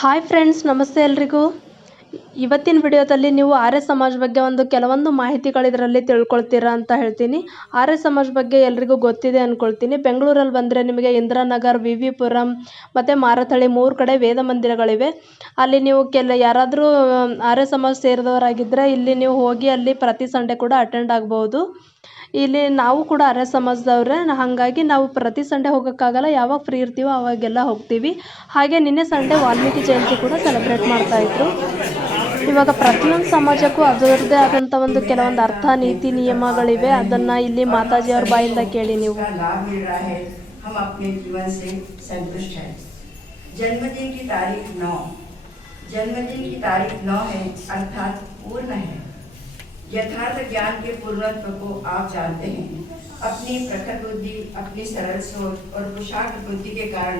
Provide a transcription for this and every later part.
Hi friends, ನಮಸ್ತೆ ಎಲ್ರಿಗೂ. ಇವತ್ತಿನ ವಿಡಿಯೋದಲ್ಲಿ ನೀವು ಆರ್ಯ ಸಮಾಜ ಬಗ್ಗೆ ಕೆಲವೊಂದು ಮಾಹಿತಿಗಳು ಇದರಲ್ಲಿ ತಿಳ್ಕೊಳ್ತೀರಾ ಅಂತ ಹೇಳ್ತೀನಿ. ಆರ್ಯ ಸಮಾಜ ಬಗ್ಗೆ ಎಲ್ರಿಗೂ ಗೊತ್ತಿದೆ ಅಂದ್ಕೊಳ್ತೀನಿ. ಬೆಂಗಳೂರಲ್ಲಿ ಬಂದರೆ ನಿಮಗೆ ಇಂದಿರಾನಗರ್, ವಿ ಪುರಂ ಮತ್ತು ಮಾರತಹಳ್ಳಿ 3 ಕಡೆ ವೇದ ಮಂದಿರಗಳಿವೆ. ಅಲ್ಲಿ ನೀವು ಯಾರಾದರೂ ಆರ್ಯ ಸಮಾಜ ಸೇರಿದವರಾಗಿದ್ದರೆ ಇಲ್ಲಿ ನೀವು ಹೋಗಿ ಅಲ್ಲಿ ಪ್ರತಿ ಸಂಡೇ ಕೂಡ ಅಟೆಂಡ್ ಆಗ್ಬೋದು. ಇಲ್ಲಿ ನಾವು ಕೂಡ ಆರ್ಯ ಸಮಾಜದವ್ರೆ, ಹಾಗಾಗಿ ನಾವು ಪ್ರತಿ ಸಂಡೇ ಹೋಗೋಕ್ಕಾಗಲ್ಲ. ಯಾವಾಗ ಫ್ರೀ ಇರ್ತೀವೋ ಅವಾಗೆಲ್ಲ ಹೋಗ್ತೀವಿ. ಹಾಗೆ ನಿನ್ನೆ ಸಂಡೇ ವಾಲ್ಮೀಕಿ ಜಯಂತಿ ಕೂಡ ಸೆಲೆಬ್ರೇಟ್ ಮಾಡ್ತಾಯಿದ್ರು. ಇವಾಗ ಪ್ರತಿಯೊಂದು ಸಮಾಜಕ್ಕೂ ಅದರದ್ದೇ ಆದಂಥ ಕೆಲವೊಂದು ಅರ್ಥ, ನೀತಿ, ನಿಯಮಗಳಿವೆ. ಅದನ್ನು ಇಲ್ಲಿ ಮಾತಾಜಿಯವ್ರ ಬಾಯಿಂದ ಕೇಳಿ ನೀವು. जन्मदिन की तारीख 9 है, अर्थात पूर्ण है। यथार्थ ज्ञान के पूर्णत्व को आप जानते हैं। अपनी प्रखर बुद्धि, अपनी सरल सोच और कुशाग्र बुद्धि के कारण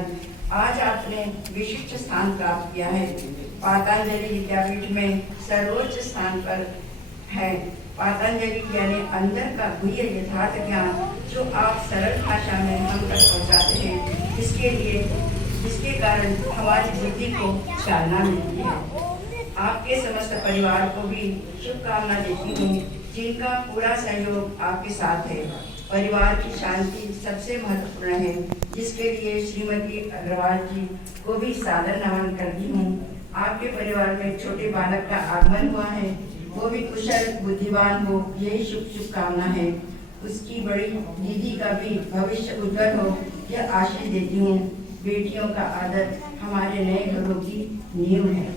आज आपने विशिष्ट स्थान प्राप्त किया है। पातंजलि विद्यापीठ में सर्वोच्च स्थान पर है। पातंजलि यानी अंदर का गुह्य यथार्थ ज्ञान जो आप सरल भाषा में हम तक पहुँचाते हैं, जिसके कारण हमारी बुद्धि को चालना मिलती है। आपके समस्त परिवार को भी शुभकामना देती हूँ, जिनका पूरा सहयोग आपके साथ है। परिवार की शांति सबसे महत्वपूर्ण है, जिसके लिए श्रीमती अग्रवाल जी को भी सादर नमन करती हूँ। आपके परिवार में छोटे बालक का आगमन हुआ है, वो भी कुशल बुद्धिमान हो, यही शुभकामना है। उसकी बड़ी दीदी का भी भविष्य उज्जवल हो, यह आशीष देती हूँ। बेटियों का आदर हमारे नए घरों की नींव है।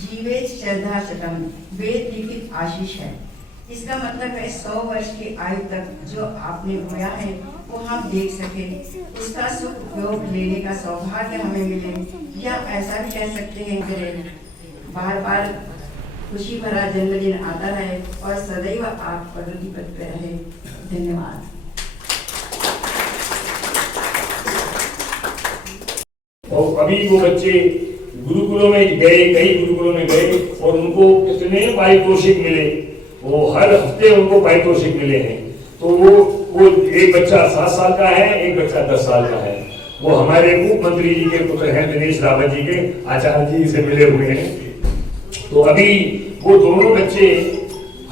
जीवेश श्रद्धा शतम वेद लिखित आशीष है। इसका मतलब है 100 वर्ष की आयु तक जो आपने बोया है वो हम देख सके, उसका सुख उपयोग लेने का सौभाग्य हमें मिले, या ऐसा भी कह सकते हैं करें। बार बार खुशी भरा जन्मदिन आता रहे और सदैव आप प्रगति पथ पे रहे। धन्यवाद। और अभी वो बच्चे गुरुकुलों में गए, कई गुरुकुलों में गए और उनको कितने पारितोषिक मिले। वो हर हफ्ते उनको पारितोषिक मिले हैं। तो वो एक बच्चा 7 साल का है, एक बच्चा 10 साल का है। वो हमारे उप मंत्री जी के पुत्र हैं, दिनेश रावत जी के, आचार्य जी से मिले हुए हैं। तो अभी वो दोनों बच्चे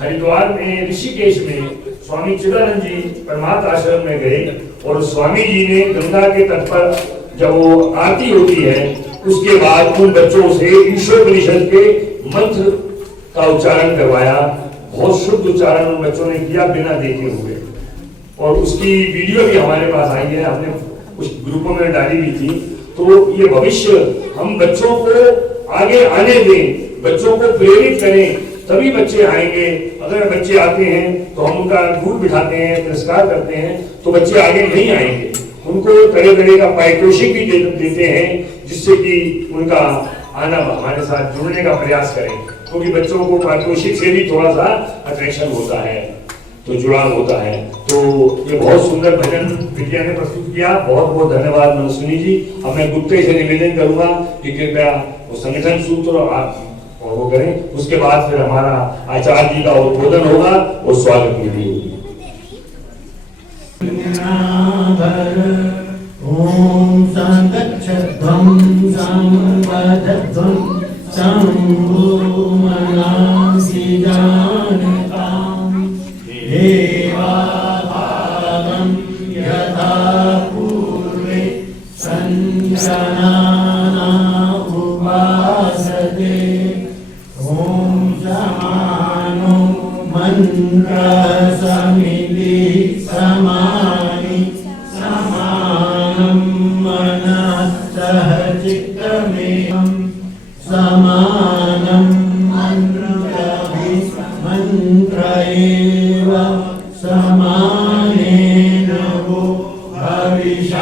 हरिद्वार में ऋषिकेश में स्वामी चिदानंद जी परमार्थ आश्रम में गए और स्वामी जी ने गंगा के तट पर जब वो आरती होती है उसके बाद उन बच्चों से ईश्वरोपनिषद के मंत्र का उच्चारण करवाया। बहुत शुद्ध उच्चारण उन बच्चों ने किया बिना देखे हुए, और उसकी वीडियो भी हमारे पास आई है, हमने उस ग्रुपों में डाली भी थी। तो ये भविष्य हम बच्चों को आगे आने दें, बच्चों को प्रेरित करें, तभी बच्चे आएंगे। अगर बच्चे आते हैं तो हम उनका दूर बिठाते हैं, तिरस्कार करते हैं, तो बच्चे आगे नहीं आएंगे। उनको तरह तरह का पारितोषिक भी देते हैं, जिससे कि उनका आना हमारे साथ जुड़ने का प्रयास करें, क्योंकि बच्चों को पारितोषिक से भी थोड़ा सा अट्रैक्शन होता है, तो जुड़ाव होता है। तो ये बहुत सुंदर भजन विद्या ने प्रस्तुत किया। बहुत बहुत धन्यवाद मनस्विनी जी। अब मैं गुप्ते से निवेदन करूंगा कि कृपया वो संगठन सूत्र और वो करें। उसके बाद फिर हमारा आचार्य जी का उद्बोधन होगा और स्वागत विधि होगी। ओम संगच्छध्वं संवदध्वं संभूमनांसि जानतां देवाभागं यथा पूर्वे संजना उपासते। ओम समानो मंत्रसमिति समानि समानं मनः चित्तमेवं समानं मंत्र एव समानेन वो भविष्याजुहोमि।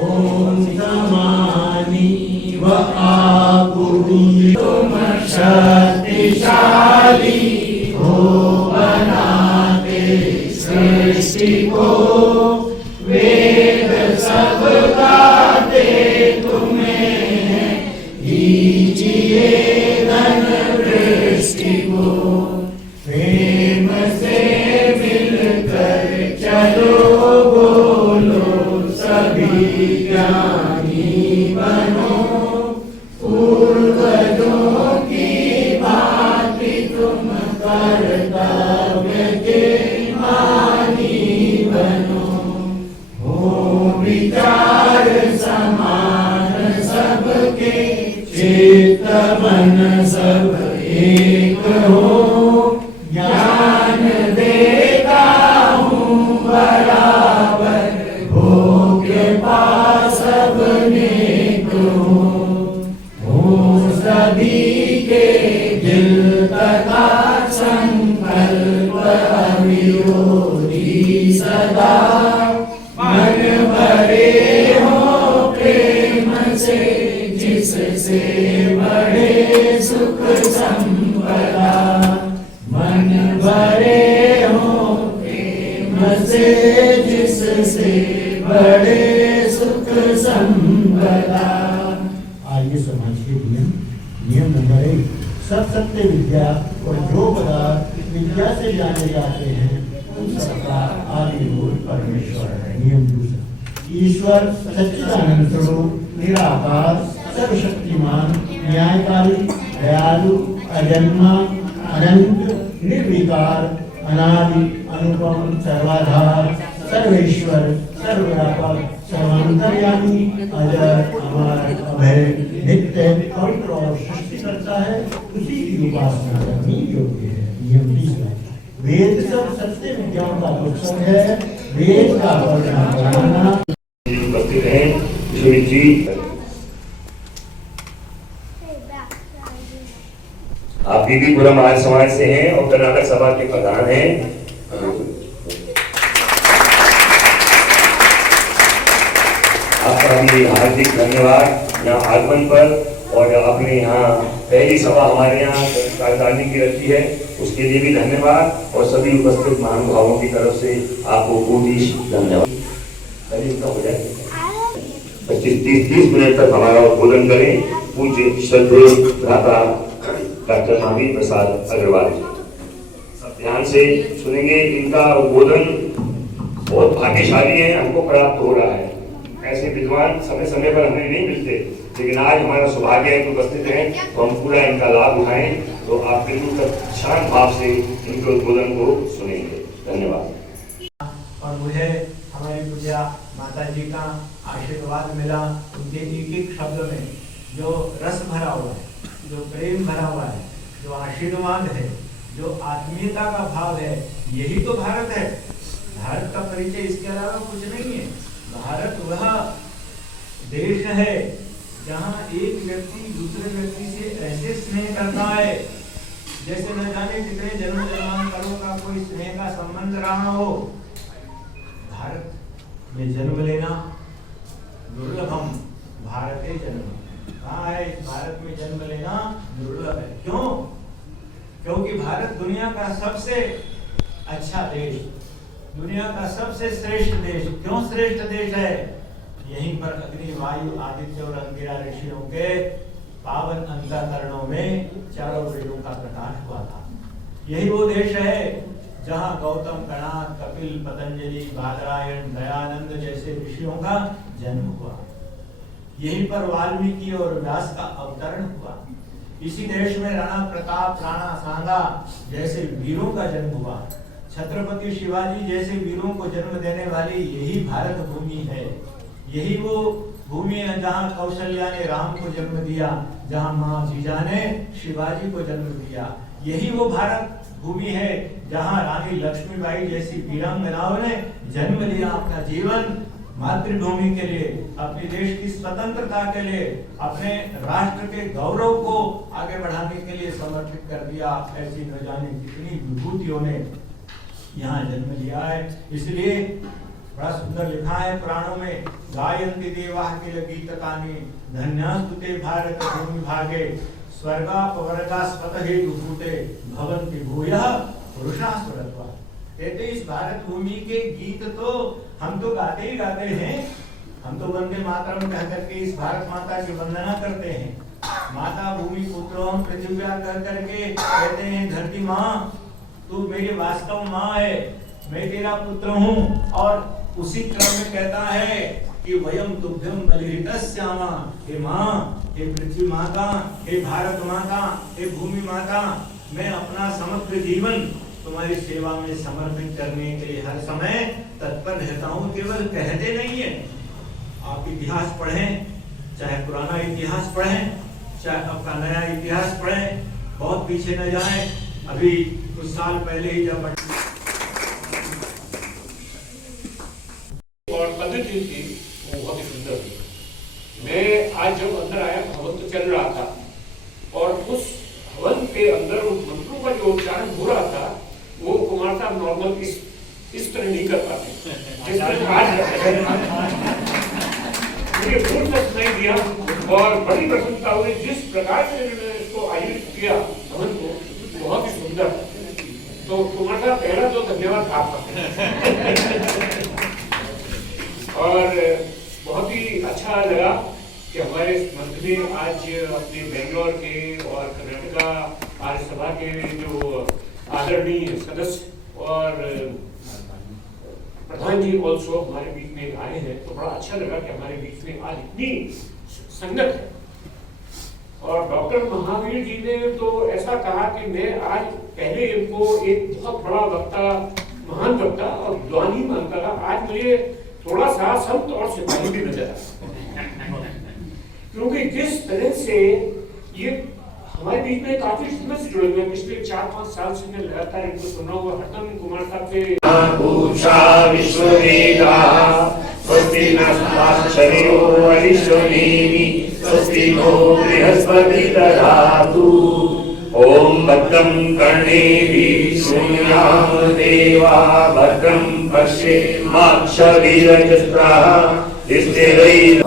ओम समानि व आपुरुषो शक्तिशाली हो बनाते सृष्टि को। वेद सब गाते तुम्हें दीजिए धन वृष्टि को। प्रेम से मिलकर चलो बोलो सभी ज्ञानी बनो, पूर्वजों की भांति तुम कर्तव्य के मानी बनो। हो विचार समान सबके, चित्त मन सब एक हो, ज्ञान देता हूँ बराबर, हो कृपा सबने हो सभी के दिल तथा संकल्प अविरोधी सदा, मन भरे हो प्रेम से जिससे बढ़े सुख संपदा, मन भरे हो प्रेम से जिससे बढ़े सुख संपदा। आइए समझिए नियम नंबर 1, सब सत्य विद्या और जो पदार्थ विद्या से जाने जाते हैं उन सबका आदि मूल परमेश्वर है। नियम 2, ईश्वर सच्चिदानंद स्वरूप निराकार सर्वशक्तिमान न्यायकारी दयालु अजन्मा अनंत निर्विकार अनादि अनुपम सर्वाधार सर्वेश्वर सर्वव्यापक सर्वांतर्यामी अजर अमर अभय नित्य पवित्र और सृष्टि करता है, उसी की उपासना करनी योग्य है। नियम 3, वेद सब सत्य विद्याओं का पुस्तक है, वेद का पढ़ना पढ़ाना। उपस्थित हैं विश्वजीत जी, आप बीबीपुरा महान समाज से हैं और कर्नाटक सभा के प्रधान हैं। आपका भी हार्दिक धन्यवाद यहाँ आगमन पर, और आपने यहाँ पहली सभा हमारे यहाँ कार्यकारिणी की रखी है उसके लिए भी धन्यवाद, और सभी उपस्थित महानुभावों की तरफ से आपको कोटि धन्यवाद। इसका हो जाए 25-30 मिनट तक हमारा उद्बोधन करें पूज्य श्रद्धेय भ्राता डॉक्टर महावीर प्रसाद अग्रवाल जी। सब ध्यान से सुनेंगे, इनका उद्बोधन बहुत भाग्यशाली है, हमको प्राप्त हो रहा है। ऐसे विद्वान समय समय पर हमें नहीं मिलते, लेकिन आज हमारा सौभाग्य है कि उपस्थित हैं, तो हम पूरा इनका लाभ उठाएं। तो आप बिल्कुल शांत भाव से इनके उद्बोधन को सुनेंगे। धन्यवाद। और मुझे हमारी पूज्या माता जी का आशीर्वाद मिला, उनके एक एक शब्द में जो रस भरा हुआ है, जो प्रेम भरा हुआ है, जो आशीर्वाद है, जो आत्मीयता का भाव है, यही तो भारत है। भारत का परिचय इसके अलावा कुछ नहीं है। भारत वह देश है जहाँ एक व्यक्ति दूसरे व्यक्ति से ऐसे स्नेह करता है जैसे न जाने कितने जन्म जन्मांतरों का कोई स्नेह का संबंध रहा हो। भारत में जन्म लेना दुर्लभम, भारते जन्म कहा है, इस भारत में जन्म लेना दुर्लभ है। क्यों? क्योंकि भारत दुनिया का सबसे अच्छा देश, दुनिया का सबसे श्रेष्ठ देश। क्यों श्रेष्ठ देश है? यहीं पर अग्नि वायु आदित्य और अंगिरा ऋषियों के पावन अंतःकरणों में चारों वेदों का प्रकाश हुआ था। यही वो देश है जहाँ गौतम, कणाद, कपिल, पतंजलि, बादरायण, दयानंद जैसे ऋषियों का जन्म हुआ। यहीं पर वाल्मीकि और व्यास का अवतरण हुआ। इसी देश में राणा प्रताप, राणा सांगा जैसे वीरों का जन्म हुआ। छत्रपति शिवाजी जैसे वीरों को जन्म देने वाली यही भारत भूमि है। यही वो भूमि है जहाँ कौशल्या ने राम को जन्म दिया, जहाँ माँ जीजा ने शिवाजी को जन्म दिया। यही वो भारत भूमि है जहाँ रानी लक्ष्मीबाई जैसी वीरांगनाओं ने जन्म लिया, अपना जीवन मातृभूमि के लिए, अपने देश की स्वतंत्रता के लिए, अपने राष्ट्र के गौरव को आगे बढ़ाने के लिए समर्पित कर दिया। ऐसी न जाने कितनी विभूतियों ने यहाँ जन्म लिया है। इसलिए बड़ा सुंदर लिखा है पुराणों में, गायन्ति देवाः किल गीतकानि धन्यास्तुते भारत भूमि भागे स्वर्गापवर्गास्पतः हेतुभूते भवन्ति भूयः पुरुषाः स्वरत्वा। कहते इस भारत भूमि के गीत तो हम तो गाते ही गाते हैं। हम तो वंदे मातरम कह करके इस भारत माता की वंदना करते हैं। माता भूमि पुत्रों पृथ्व्या कह करके कहते हैं, धरती माँ तू मेरी वास्तव माँ है, मैं तेरा पुत्र हूँ। और उसी क्रम में कहता है कि वयम तुभ्यम बलिहितस्यामा, हे माँ, हे पृथ्वी माता, हे भारत माता, हे भूमि माता, मैं अपना समग्र जीवन तुम्हारी सेवा में समर्पित करने के लिए हर समय तत्पर रहता हूँ। केवल कहते नहीं है, आप इतिहास पढ़ें, चाहे पुराना इतिहास पढ़ें, चाहे आपका नया इतिहास पढ़ें, बहुत पीछे न जाएं। अभी कुछ साल पहले ही जब और पद्धति थी वो बहुत ही सुंदर थी। मैं आज जब अंदर आया हवन तो चल रहा था और उस हवन के अंदर उन मंत्रों का जो उच्चारण हो रहा था वो कुमार साहब नॉर्मल इस तरह नहीं कर पाते जिस तरह आज मुझे फुल नहीं दिया और बड़ी प्रसन्नता हुई। जिस प्रकार से मैंने इसको आयोजित किया हवन को, बहुत ही सुंदर। तो कुमार साहब पहला तो धन्यवाद आपका। और बहुत ही अच्छा लगा कि हमारे मंत्री आज अपने बेंगलोर के और कर्नाटका आर्य सभा के जो आदरणीय सदस्य और प्रधान जी ऑल्सो हमारे बीच में आए हैं। तो बड़ा अच्छा लगा कि हमारे बीच में आज इतनी संगत है। और डॉक्टर महावीर जी ने तो ऐसा कहा कि मैं आज पहले इनको एक बहुत बड़ा वक्ता, महान वक्ता और विद्वानी मानता था। आज मुझे थोड़ा सा संत और सिपाही भी नजर आया, क्योंकि जिस तरह से ये हमारे बीच में काफी समय से जुड़े हुए हैं। पिछले 4-5 साल से मैं लगातार इनको सुना हुआ हरदम कुमार साहब से। पूषा विश्ववेदा स्वस्ति नस्ताक्षरियो अरिष्टनेमि स्वस्ति नो बृहस्पति दधातु। ओम भद्रं कर्णेभिः शृणुयाम देवा भद्रं पश्येमाक्षभिर्यजत्राः स्थिरैः।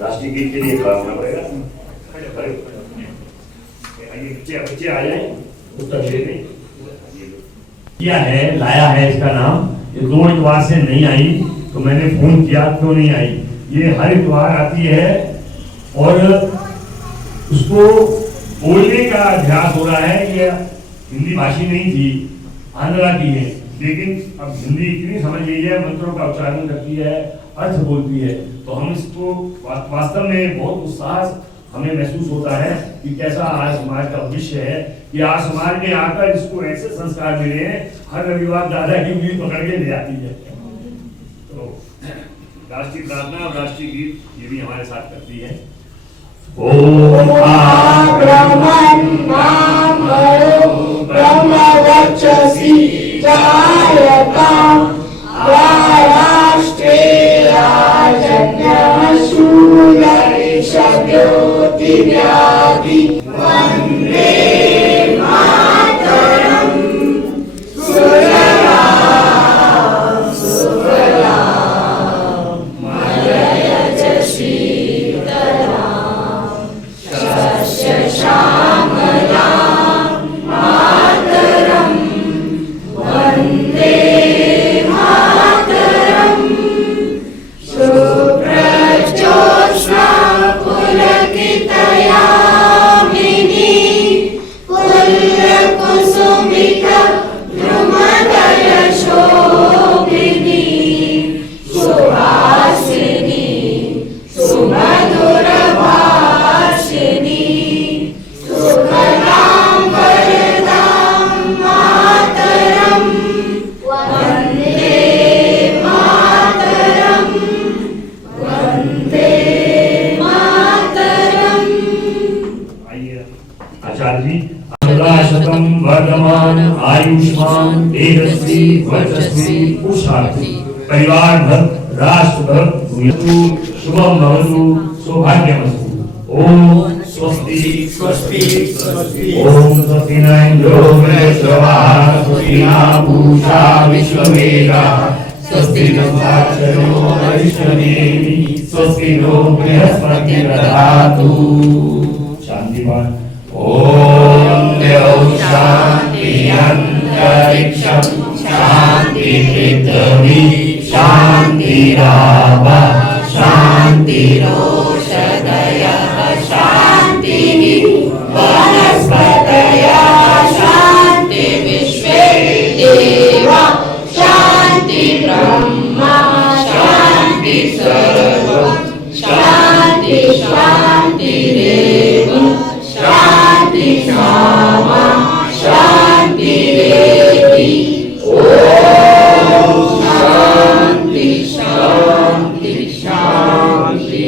राष्ट्रीय गीत के लिए प्रार्थना पड़ेगा। बच्चे आ जाए उत्तर किया है, लाया है। इसका नाम ये 2 इतवार से नहीं आई तो मैंने फोन किया क्यों नहीं आई। ये हर इतवार आती है और उसको बोलने का अभ्यास हो रहा है। ये हिंदी भाषी नहीं थी, आंध्रा की है, लेकिन अब हिंदी इतनी समझ ली है, मंत्रों का उच्चारण करती है, अर्थ बोलती है। तो हम इसको वास्तव में बहुत उत्साह हमें महसूस होता है कि कैसा आज समाज का भविष्य है कि आज समाज में आकर इसको ऐसे संस्कार मिले हैं। हर रविवार दादा की उंगली पकड़ के ले आती है। तो राष्ट्रीय प्रार्थना और राष्ट्रीय गीत ये भी हमारे साथ करती है। ओम ब्रह्मवर्चसी जायताम् राष्ट्रे राजन्यः शूलरिषभ्योतिव्याधि वन्दे मातरम् सुजलां सुफलां मलयज शीतलां शस्यश्यामलां मातरम् वन्दे मातरम् शुभ्रज्योत्स्ना पुलकितयामिनी पुल्लकुसुमिता द्रुमदलशोभिनी सुहासिनी सुमधुरभाषिणी सुखदां वरदां मातरम् वन्दे मातरम् वन्दे मातरम्। आइए आचार्य जी। शतम वर्धमान आयुष्मान तेजस्वी वर्चस्वी पुरुषार्थी परिवार भर राष्ट्र भर शुभम भवतु सौभाग्यमस्तु। ओम स्वस्ति स्वस्ति स्वस्ति। ओम स्वस्ति न इंद्रो बृहस्पतिः स्वस्ति न पूषा विश्ववेदाः स्वस्ति नस्ताक्षरो अरिष्टनेमि स्वस्ति नो बृहस्पतिः दधातु। शांति पाठ। ओम द्यौः शान्ति अन्तरिक्षं शान्ति पृथिवी शान्तिरापः शान्तिरोषधयः शान्तिः वनस्पतयः शान्ति विश्वे देवा शान्ति ब्रह्मा शांति सर्वं शांति शांतिरेव शांति सामा शांतिरेधि ओम शांति शांति शांति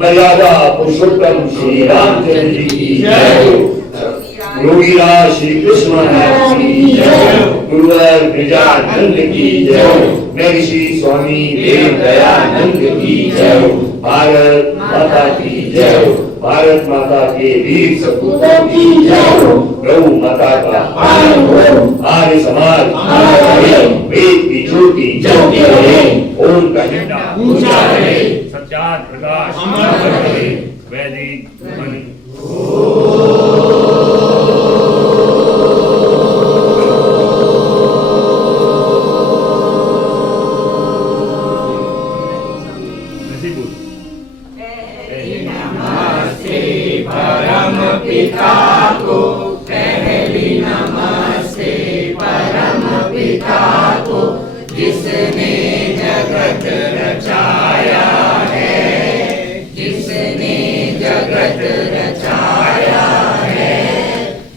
मर्यादा पुरुषोत्तम श्री रामचंद्र जी की जय। योगीराज श्री कृष्ण महाराज की जय। गुरुवर गजानंद की जय। महर्षि स्वामी देव दयानंद की जय। भारत माता की जय। भारत माता के वीर सपूतों की जय। गौ माता का आर्य समाज वेद की ज्योति जलती रहे। ओम का झंडा ऊंचा रहे। सत्याग्रह प्रकाश अमर रहे। वैदिक ध्वनि पिता को पहली नमस्ते परम पिता को जिसने जगत रचाया है जिसने जगत रचाया है।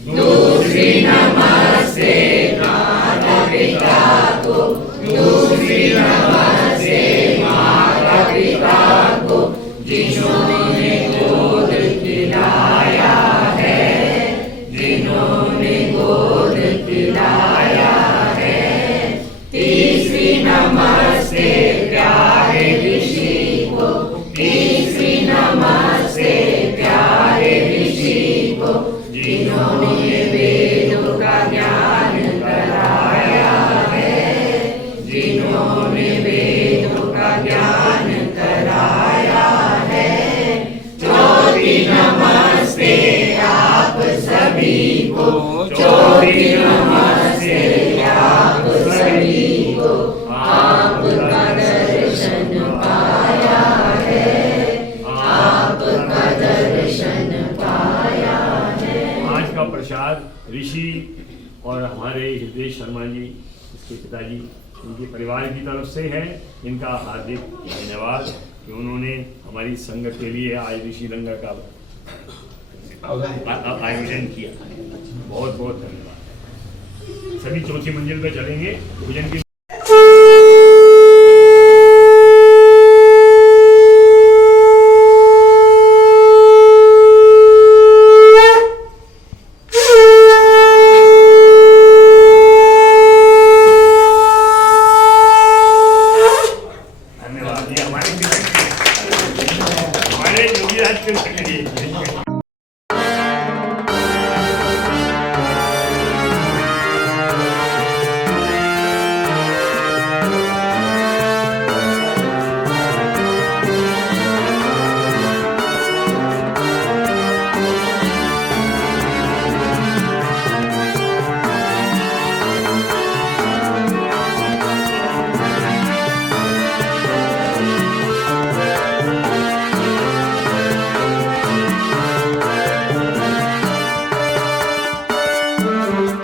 दूसरी नमस्ते माता पिता को दूसरी नमस्ते माता पिता को जिन्होंने गोद खिलाया जिन्होंने गोद खिलाया है। तीसरी नमस्ते प्यारे ऋषि को तीसरी नमस्ते प्यारे ऋषि को जिन्होंने वेदों का ज्ञान कराया है जिन्होंने वेदों का ज्ञान कराया है। चौथी नमस्ते आप सभी को चौथी नमस्ते आप सभी को आपका दर्शन पाया है आपका दर्शन पाया है। आज का प्रसाद ऋषि और हमारे हृदय शर्मा जी इसके पिताजी इनके परिवार की तरफ से है। इनका हार्दिक धन्यवाद कि उन्होंने हमारी संगत के लिए आज ऋषि लंगर का आयोजन किया। बहुत बहुत धन्यवाद। सभी चौथी मंजिल पे चलेंगे भोजन की। धन्यवाद। ये हमारे योगी राज के